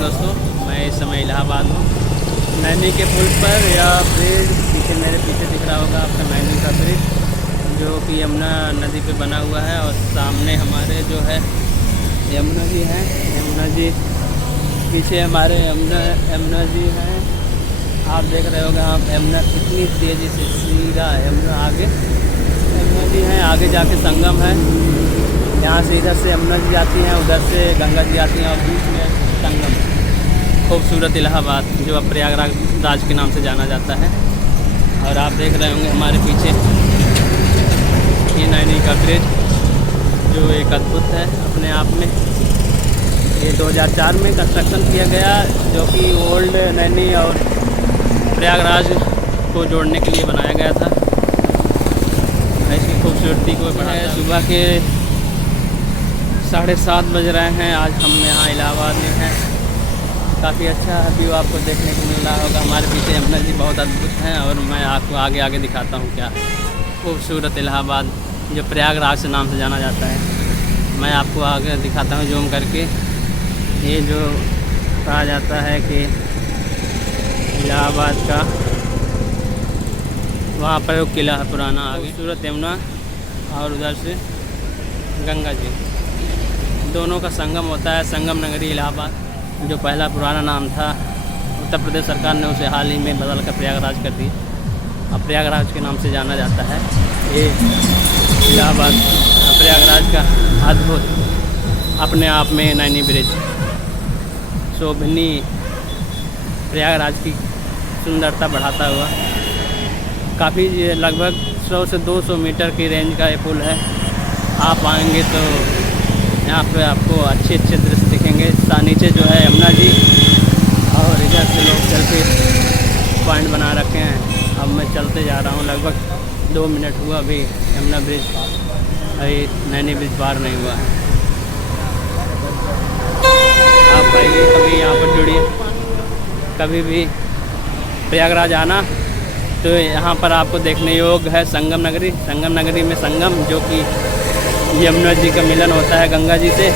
दोस्तों, मैं इस समय इलाहाबाद हूँ नैनी के पुल पर, या ब्रिज पीछे मेरे पीछे दिख रहा होगा आपका नैनी का ब्रिज, जो कि यमुना नदी पे बना हुआ है। और सामने हमारे जो है यमुना जी हैं, यमुना जी पीछे हमारे यमुना जी हैं। आप देख रहे होगा आप यमुना कितनी तेज़ी से सीधा यमुना आगे यमुना जी हैं, आगे जाके संगम है। यहाँ से इधर से यमुना जी आती हैं, उधर से गंगा जी आती हैं और बीच में संगम। खूबसूरत इलाहाबाद जो अब प्रयागराज के नाम से जाना जाता है। और आप देख रहे होंगे हमारे पीछे ये नैनी का ब्रिज, जो एक अद्भुत है अपने आप में। ये 2004 में कंस्ट्रक्शन किया गया, जो कि ओल्ड नैनी और प्रयागराज को जोड़ने के लिए बनाया गया था। इसकी खूबसूरती को बढ़ाया। सुबह के 7:30 बज रहे हैं। आज हम यहाँ इलाहाबाद में हैं। काफ़ी अच्छा व्यू आपको देखने को मिल रहा होगा। हमारे पीछे यमुना जी बहुत अद्भुत हैं और मैं आपको आगे आगे दिखाता हूँ क्या है। खूबसूरत इलाहाबाद जो प्रयागराज से नाम से जाना जाता है, मैं आपको आगे दिखाता हूँ जूम करके। ये जो कहा जाता है कि इलाहाबाद का वहाँ पर वो किला है पुराना। आगे खूबसूरत यमुना और उधर से गंगा जी, दोनों का संगम होता है। संगम नगरी इलाहाबाद, जो पहला पुराना नाम था, उत्तर प्रदेश सरकार ने उसे हाल ही में बदल कर प्रयागराज कर दिया। अब प्रयागराज के नाम से जाना जाता है। ये इलाहाबाद प्रयागराज का अद्भुत अपने आप में नैनी ब्रिज, शोभनी प्रयागराज की सुंदरता बढ़ाता हुआ, काफ़ी लगभग 100 से 200 मीटर की रेंज का ये पुल है। आप आएंगे तो यहाँ पे आपको अच्छे अच्छे दृश्य दिखेंगे। नीचे जो है यमुना जी और इधर से लोग सेल्फी पॉइंट बना रखे हैं। अब मैं चलते जा रहा हूँ, लगभग 2 मिनट हुआ अभी यमुना ब्रिज, अभी नैनी ब्रिज पार नहीं हुआ है। आप आइए, कभी यहाँ पर जुड़िए, कभी भी प्रयागराज आना तो यहाँ पर आपको देखने योग्य है संगम नगरी। संगम नगरी में संगम, जो कि यमुना जी का मिलन होता है गंगा जी से।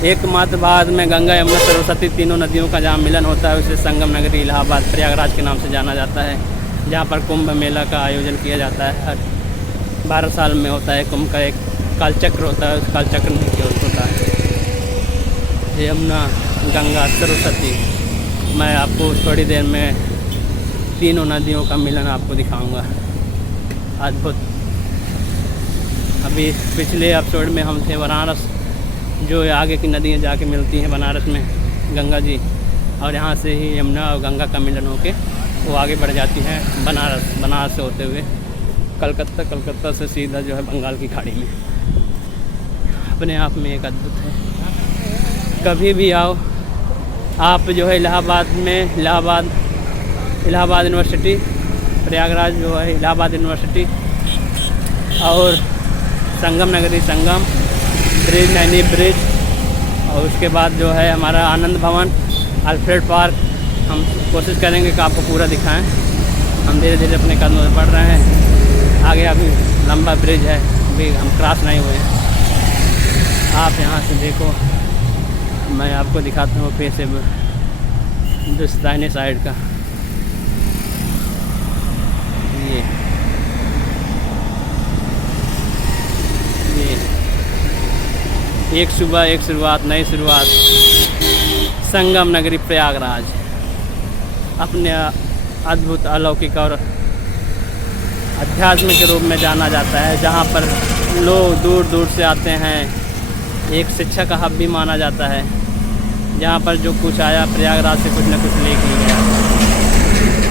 एकमात्र बाद में गंगा यमुना सरस्वती तीनों नदियों का जहाँ मिलन होता है, उसे संगम नगरी इलाहाबाद प्रयागराज के नाम से जाना जाता है। जहाँ पर कुंभ मेला का आयोजन किया जाता है। हर 12 साल में होता है कुंभ का, एक कालचक्र होता है, उस कालचक्र में की होता है। यमुना, गंगा, सरस्वती, मैं आपको थोड़ी देर में तीनों नदियों का मिलन आपको दिखाऊंगा। अद्भुत। अभी पिछले एपिसोड में हम थे बनारस, जो आगे की नदियाँ जाके मिलती हैं बनारस में गंगा जी, और यहाँ से ही यमुना और गंगा का मिलन होके वो आगे बढ़ जाती हैं बनारस से होते हुए कलकत्ता से सीधा जो है बंगाल की खाड़ी में। अपने आप में एक अद्भुत है। कभी भी आओ आप, जो है इलाहाबाद में इलाहाबाद यूनिवर्सिटी, प्रयागराज जो है इलाहाबाद यूनिवर्सिटी, और संगम नगरी संगम ब्रिज, नैनी ब्रिज, और उसके बाद जो है हमारा आनंद भवन, अल्फ्रेड पार्क। हम कोशिश करेंगे कि आपको पूरा दिखाएं। हम धीरे धीरे अपने कदमों में बढ़ रहे हैं। आगे अभी लंबा ब्रिज है, अभी हम क्रॉस नहीं हुए हैं। आप यहाँ से देखो, मैं आपको दिखाता हूँ फिर से दाहिने साइड का। ये एक सुबह, एक शुरुआत, नई शुरुआत। संगम नगरी प्रयागराज अपने अद्भुत, अलौकिक और अध्यात्म के रूप में जाना जाता है, जहाँ पर लोग दूर दूर से आते हैं। एक शिक्षा का हब भी माना जाता है, जहाँ पर जो कुछ आया प्रयागराज से कुछ न कुछ लेके गया।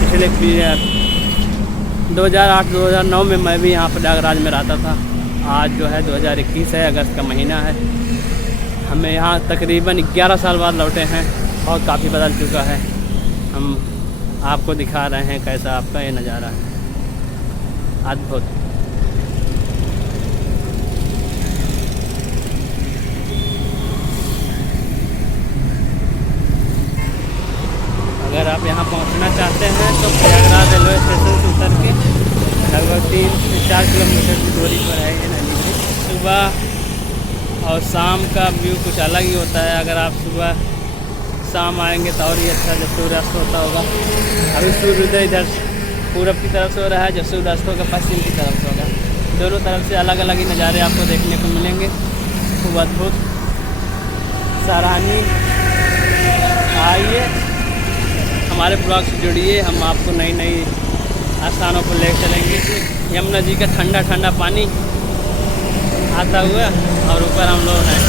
पिछले 2008-2009 में मैं भी यहाँ प्रयागराज में रहता था। आज जो है 2021 है, अगस्त का महीना है। हमें यहाँ तकरीबन 11 साल बाद लौटे हैं और काफ़ी बदल चुका है। हम आपको दिखा रहे हैं कैसा आपका ये नज़ारा है। अद्भुत। अगर आप यहाँ पहुँचना चाहते हैं तो प्रयागराज रेलवे स्टेशन से उतर के लगभग 3 से 4 किलोमीटर की दूरी पर है ये नदी में। सुबह और शाम का व्यू कुछ अलग ही होता है। अगर आप सुबह शाम आएंगे तो और ही अच्छा, जब सूर्यास्त होता होगा। अभी सूर्योदय इधर पूरब की तरफ से हो रहा है, जब सूर्यास्त होगा पश्चिम की तरफ से होगा। दोनों तरफ से अलग अलग ही नज़ारे आपको देखने को मिलेंगे, खूब अद्भुत सराहनीय। आइए हमारे ब्लॉग से जुड़िए, हम आपको नई नई स्थानों पर ले चलेंगे। यमुना जी का ठंडा ठंडा पानी आता हुआ और ऊपर हम लोग हैं,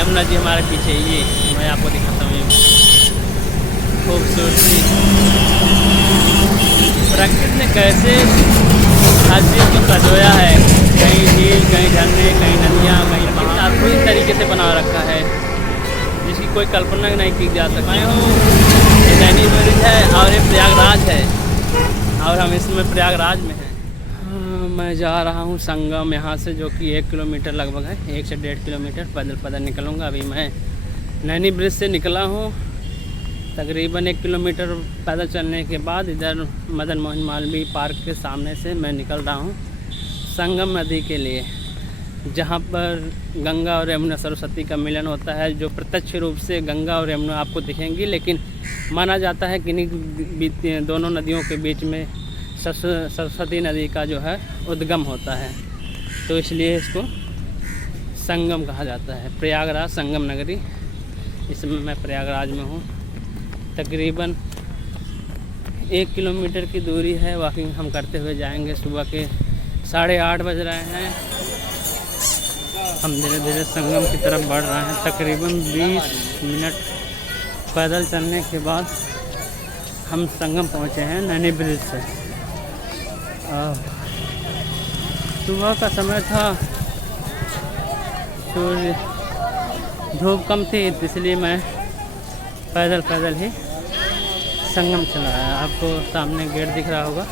यमुना जी हमारे पीछे। ये मैं आपको दिखाता हूँ, ये खूबसूरती प्रकृति ने कैसे हर चीज़ को सजोया है। कहीं झील, कहीं झरने, कहीं नदियाँ, कहीं पहाड़, पूरी तरीके से बना रखा है जिसकी कोई कल्पना नहीं की जा सकती। मैं हूँ, ये नैनी ब्रिज है और ये प्रयागराज है और हम इसमें प्रयागराज में हैं। मैं जा रहा हूँ संगम यहाँ से, जो कि 1 किलोमीटर लगभग है, 1 से 1.5 किलोमीटर पैदल निकलूँगा। अभी मैं नैनी ब्रिज से निकला हूँ, तकरीबन 1 किलोमीटर पैदल चलने के बाद इधर मदन मोहन मालवीय पार्क के सामने से मैं निकल रहा हूँ संगम नदी के लिए, जहाँ पर गंगा और यमुना सरस्वती का मिलन होता है। जो प्रत्यक्ष रूप से गंगा और यमुना आपको दिखेंगी, लेकिन माना जाता है कि दोनों नदियों के बीच में सरस्वती नदी का जो है उद्गम होता है, तो इसलिए इसको संगम कहा जाता है। प्रयागराज संगम नगरी, इसमें मैं प्रयागराज में हूँ। तकरीबन 1 किलोमीटर की दूरी है, वॉकिंग हम करते हुए जाएंगे। सुबह के 8:30 बज रहे हैं, हम धीरे धीरे संगम की तरफ बढ़ रहे हैं। तकरीबन 20 मिनट पैदल चलने के बाद हम संगम पहुँचे हैं नैनी ब्रिज से। सुबह का समय था, सूर्य धूप कम थी, इसलिए मैं पैदल ही संगम चला है। आपको सामने गेट दिख रहा होगा।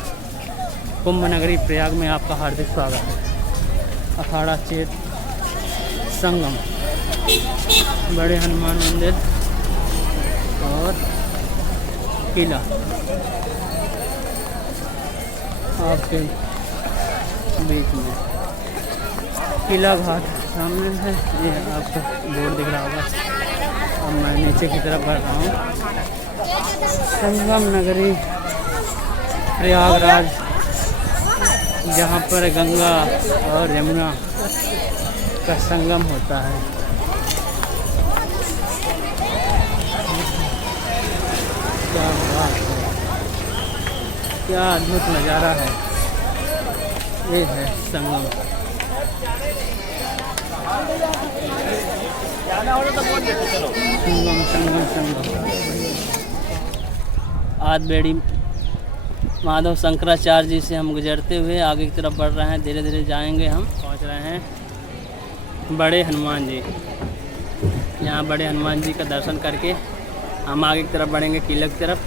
कुंभ नगरी प्रयाग में आपका हार्दिक स्वागत है। अखाड़ा चेत संगम, बड़े हनुमान मंदिर और किला आपके बीच में। किला घाट सामने है, ये आपको बोर्ड दिख रहा होगा। अब मैं नीचे की तरफ बढ़ रहा हूँ। संगम नगरी प्रयागराज, जहाँ पर गंगा और यमुना का संगम होता है। क्या बात है, क्या अद्भुत नज़ारा है। ये है संगम। संगम आदबेड़ी माधव शंकराचार्य जी से हम गुजरते हुए आगे की तरफ बढ़ रहे हैं। धीरे धीरे जाएंगे, हम पहुंच रहे हैं बड़े हनुमान जी। यहाँ बड़े हनुमान जी का दर्शन करके हम आगे की तरफ बढ़ेंगे, किले की तरफ।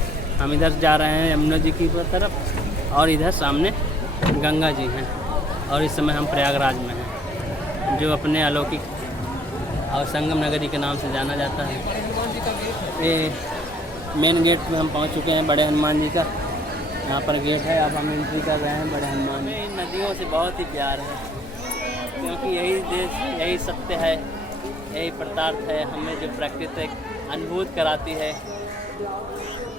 हम इधर जा रहे हैं यमुना जी की तरफ और इधर सामने गंगा जी हैं। और इस समय हम प्रयागराज में हैं, जो अपने अलौकिक और संगम नगरी के नाम से जाना जाता है। ये मेन गेट पे हम पहुंच चुके हैं बड़े हनुमान जी का। यहाँ पर गेट है, अब हम एंट्री कर रहे हैं बड़े हनुमान जी। इन नदियों से बहुत ही प्यार है, क्योंकि यही देश, यही सत्य है, यही प्रतार्थ है। हमें जो प्रकृति अनुभूत कराती है,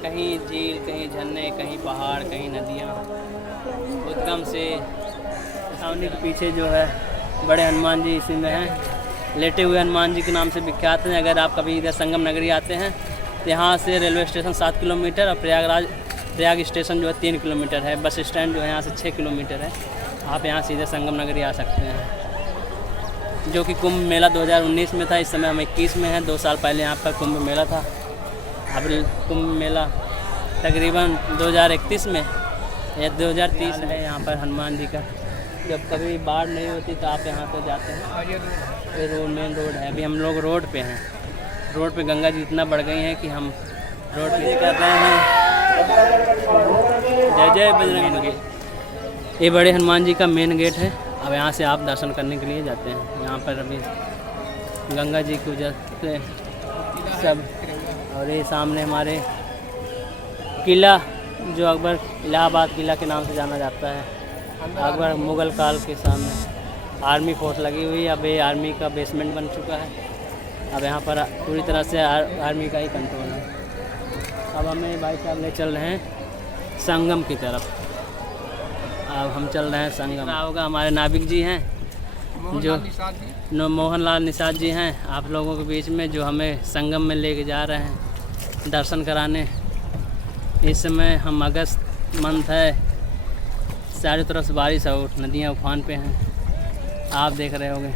कहीं झील, कहीं झरने, कहीं पहाड़, कहीं नदियाँ, उद्गम से। सामने के पीछे जो है बड़े हनुमान जी इसी में हैं। लेटे हुए हनुमान जी के नाम से विख्यात हैं। अगर आप कभी इधर संगम नगरी आते हैं तो यहाँ से रेलवे स्टेशन 7 किलोमीटर और प्रयाग स्टेशन जो है 3 किलोमीटर है। बस स्टैंड जो है यहाँ से 6 किलोमीटर है। आप यहाँ सीधे संगम नगरी आ सकते हैं, जो कि कुंभ मेला 2019 में था। इस समय हम 21 में हैं। 2 साल पहले यहाँ पर कुंभ मेला था। अब कुंभ मेला तकरीबन 2031 में या 2030 है। यहाँ पर हनुमान जी का जब कभी बाढ़ नहीं होती तो आप यहाँ से जाते हैं। ये रोड, मेन रोड है। अभी हम लोग रोड पे हैं। रोड पे गंगा जी इतना बढ़ गई हैं कि हम रोड पे कर रहे हैं। जय जय बजरंग। ये बड़े हनुमान जी का मेन गेट है। अब यहाँ से आप दर्शन करने के लिए जाते हैं। यहाँ पर अभी गंगा जी की वजह से सब, और ये सामने हमारे किला, जो अकबर इलाहाबाद किला के नाम से जाना जाता है। अकबर मुग़ल काल के सामने आर्मी फोर्स लगी हुई है। अब ये आर्मी का बेसमेंट बन चुका है। अब यहाँ पर पूरी तरह से आर्मी का ही कंट्रोल है। अब हमें भाई साहब ले चल रहे हैं संगम की तरफ। अब हम चल रहे हैं संगम। होगा हमारे नाविक जी हैं जो मोहनलाल निषाद जी हैं आप लोगों के बीच में, जो हमें संगम में लेके जा रहे हैं दर्शन कराने। इस समय हम अगस्त मंथ है, चारों तरफ से बारिश है, नदियाँ उफान पे हैं। आप देख रहे होंगे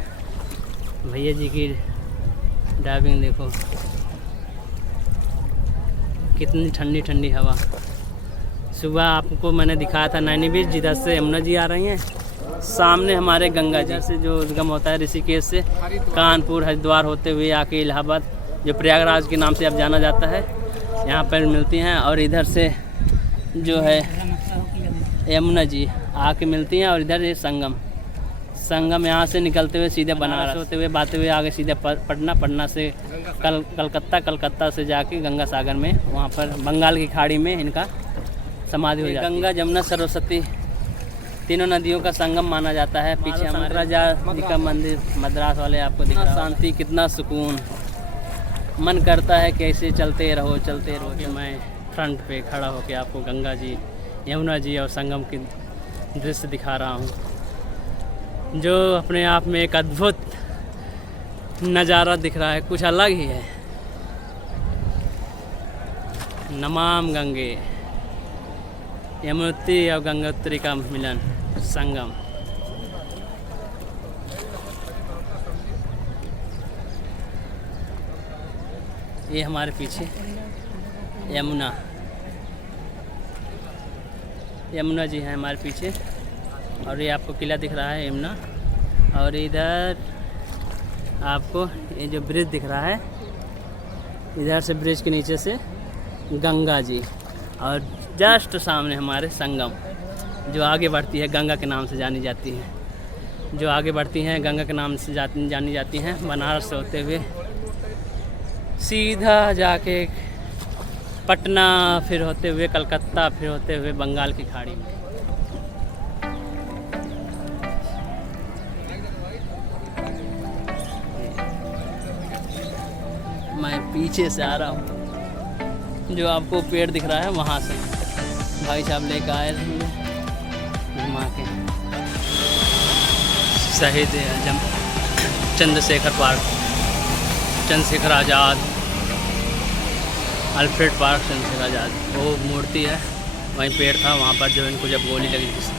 भैया जी की डाइविंग, देखो कितनी ठंडी ठंडी हवा। सुबह आपको मैंने दिखाया था नैनी बीच, जिधर से यमुना जी आ रही हैं, सामने हमारे गंगा जी से जो उद्गम होता है ऋषिकेश से, कानपुर हरिद्वार होते हुए आके इलाहाबाद, जो प्रयागराज के नाम से अब जाना जाता है, यहाँ पर मिलती हैं। और इधर से जो है यमुना जी आके मिलती हैं, और इधर ये संगम यहाँ से निकलते हुए सीधे बनारस होते हुए बाते हुए आगे सीधे पटना से कलकत्ता से जाके गंगा सागर में, वहाँ पर बंगाल की खाड़ी में इनका समाधि हो जाती है। गंगा जमुना सरस्वती तीनों नदियों का संगम माना जाता है। पीछे हमारा जी का मंदिर मद्रास वाले आपको दिख रहा है। शांति, कितना सुकून, मन करता है कैसे चलते रहो कि मैं फ्रंट पे खड़ा होकर आपको गंगा जी, यमुना जी और संगम की दृश्य दिखा रहा हूँ, जो अपने आप में एक अद्भुत नज़ारा दिख रहा है, कुछ अलग ही है। नमाम गंगे, यमुनोत्री और गंगोत्री का मिलन, संगम। ये हमारे पीछे यमुना जी हैं हमारे पीछे, और ये आपको किला दिख रहा है यमुना, और इधर आपको ये जो ब्रिज दिख रहा है, इधर से ब्रिज के नीचे से गंगा जी, और जस्ट सामने हमारे संगम, जो आगे बढ़ती है गंगा के नाम से जानी जाती है, गंगा के नाम से जानी जाती हैं, बनारस से होते हुए सीधा जाके पटना, फिर होते हुए कलकत्ता, फिर होते हुए बंगाल की खाड़ी में। मैं पीछे से आ रहा हूँ, जो आपको पेड़ दिख रहा है वहाँ से भाई साहब लेकर आए होंगे घुमा के। शहीद आजम Chandrashekhar park, Chandrashekhar Azad, Alfred park, Chandrashekhar Azad, वो मूर्ति है, वहीं पेड़ था, वहाँ पर जो इनको जब गोली लगी थी।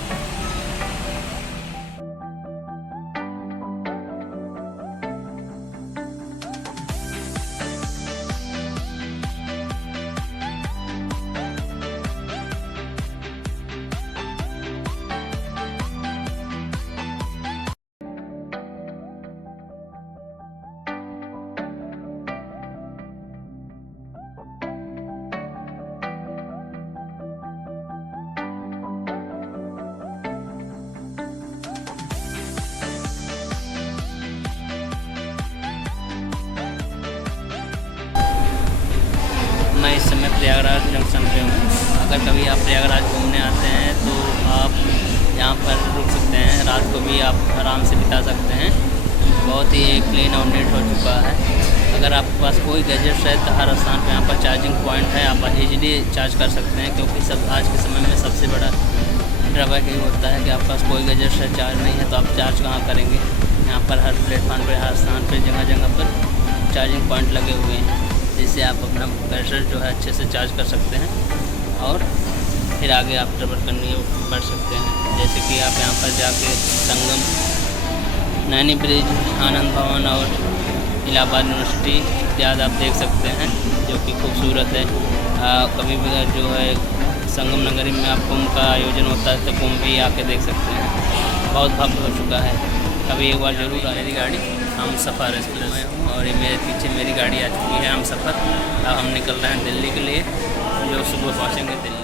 मैं इस समय प्रयागराज जंक्शन पे हूँ। अगर कभी आप प्रयागराज घूमने आते हैं तो आप यहाँ पर रुक सकते हैं, रात को भी आप आराम से बिता सकते हैं। बहुत ही क्लीन और नीट हो चुका है। अगर आपके पास कोई गैजेट्स है तो हर स्थान पे यहाँ पर चार्जिंग पॉइंट है, आप इजीली चार्ज कर सकते हैं, क्योंकि आज के समय में सबसे बड़ा ड्रॉबैक यही होता है कि आपके पास कोई गैजेट्स है, चार्ज नहीं है, तो आप चार्ज कहाँ करेंगे। यहाँ पर हर प्लेटफॉर्म पर, हर स्थान पर, जगह जगह पर चार्जिंग पॉइंट लगे हुए हैं, जिससे आप अपना बैटरी जो है अच्छे से चार्ज कर सकते हैं और फिर आगे आप ट्रैवल करनी बढ़ सकते हैं। जैसे कि आप यहाँ पर जाके संगम, नैनी ब्रिज, आनंद भवन और इलाहाबाद यूनिवर्सिटी इत्यादि आप देख सकते हैं, जो कि खूबसूरत है। कभी भी जो है संगम नगरी में आप कुंभ का आयोजन होता है तो कुंभ भी आके देख सकते हैं। बहुत भव्य हो चुका है, कभी एक बार जरूर आए। मेरी गाड़ी हम सफ़र एक्सप्रेस में हूँ और ये मेरे पीछे मेरी गाड़ी आ चुकी है हम सफ़र। अब हम निकल रहे हैं दिल्ली के लिए, जो सुबह पहुँचेंगे दिल्ली।